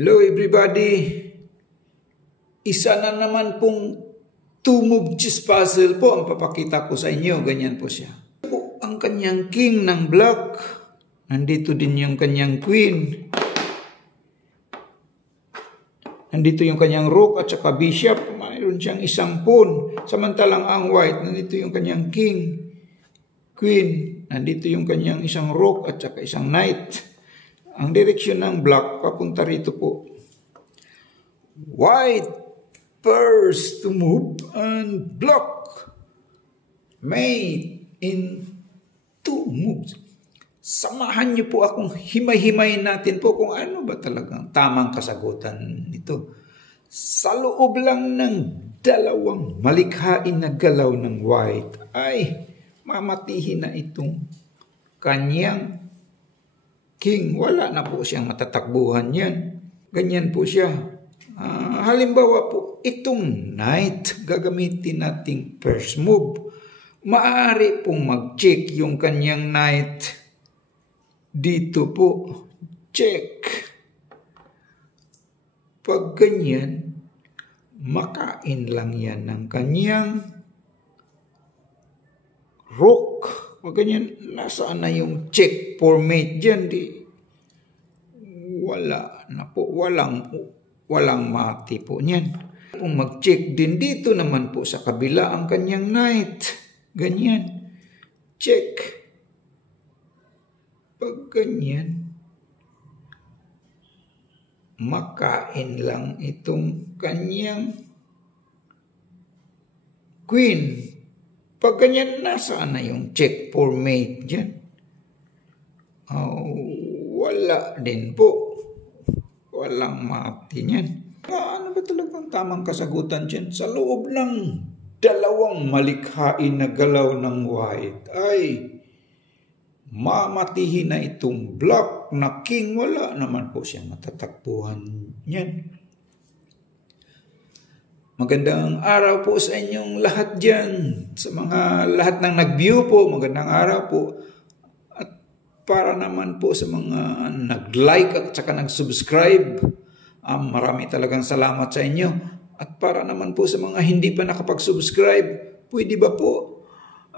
Hello everybody! Isa na naman pong two-move chess puzzle po ang papakita ko sa inyo. Ganyan po siya. Po ang kanyang king ng black. Nandito din yung kanyang queen. Nandito yung kanyang rook at saka bishop. Mayroon siyang isang pawn. Samantalang ang white, nandito yung kanyang king, queen. Nandito yung kanyang isang rook at saka isang knight. Ang direksyon ng black papunta rito po. White first to move and block. Mate in two moves. Samahan niyo po akong himay-himayin natin po kung ano ba talagang tamang kasagutan nito. Sa loob lang ng dalawang malikhain na galaw ng white ay mamatihin na itong kanyang king. Wala na po siyang matatakbuhan yan. Ganyan po siya. Halimbawa po, itong knight, gagamitin nating first move. Maaari pong mag-check yung kanyang knight. Dito po, check. Pag ganyan, makain lang yan ng kanyang rook. Pag ganyan, nasaan na yung check for mate dyan? Wala na po. Walang mati po niyan. Kung mag-check din dito naman po sa kabila ang kanyang knight. Ganyan. Check. Pag ganyan, makain lang itong kanyang queen. Pag ganyan, nasaan na yung check for mate dyan? Wala din po. Walang mati niyan. Ano ba talagang tamang kasagutan dyan? Sa loob ng dalawang malikhain na galaw ng white ay mamatihin na itong black na king. Wala naman po siyang matatakbuhan niyan. Magandang araw po sa inyong lahat dyan. Sa mga lahat ng nag-view po, magandang araw po. At para naman po sa mga nag-like at saka nag-subscribe, marami talagang salamat sa inyo. At para naman po sa mga hindi pa nakapag-subscribe, pwede ba po,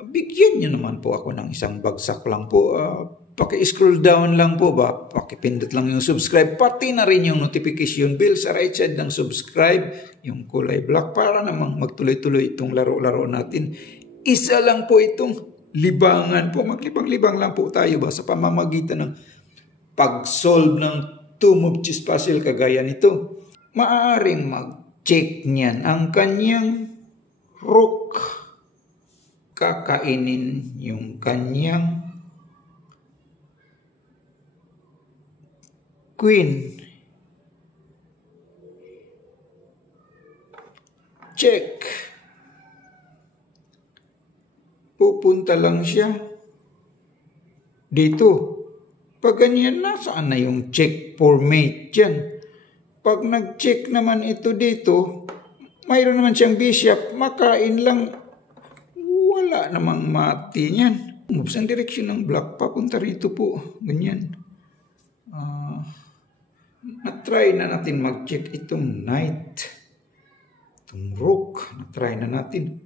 bigyan nyo naman po ako ng isang bagsak lang po. Paki-scroll down lang po ba? Pakipindot lang yung subscribe. Pati na rin yung notification bell sa right side ng subscribe. Yung kulay black para namang magtuloy-tuloy itong laro-laro natin. Isa lang po itong libangan po. Maglibang-libang lang po tayo ba sa pamamagitan ng pag-solve ng two-move chess puzzle kagaya nito. Maaaring mag-check niyan ang kanyang rook. Kakainin yung kanyang queen. Check. Pupunta lang siya dito. Pag ganyan, nasaan na yung check for mate dyan? Pag nag-check naman ito dito, mayroon naman siyang bishop, makain lang. Wala namang mati niyan. Moves ang direksyon ng black, papunta rito po. Ganyan. Na-try na natin mag-check itong knight. Itong rook. Na-try na natin.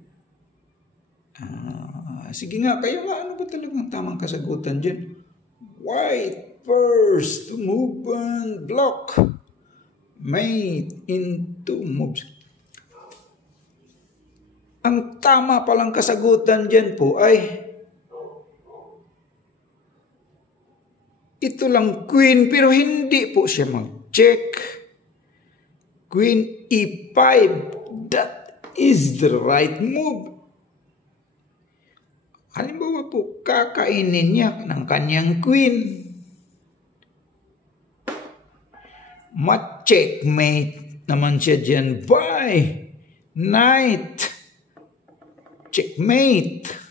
Sige nga, kayo nga, ano ba talagang tamang kasagutan dyan? White first to move and block. Mate in two moves. Ang tama palang kasagutan dyan po ay ito lang queen, pero hindi po siya mag-check. Queen e5. That is the right move. Halimbawa po, kakainin niya ng kanyang queen. Ma-checkmate naman siya dyan by knight. Checkmate.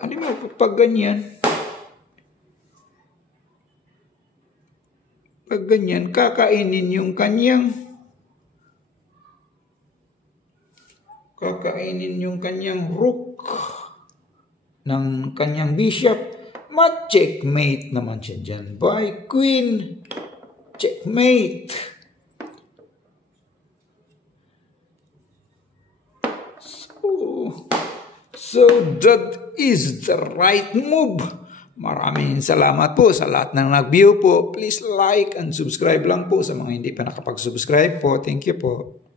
Halimbawa po, pag ganyan, kakainin yung kanyang rook ng kanyang bishop. ma-checkmate naman siya dyan by queen. Checkmate. So that is the right move. Maraming salamat po sa lahat ng nag-view po. Please like and subscribe lang po sa mga hindi pa nakapag-subscribe po. Thank you po.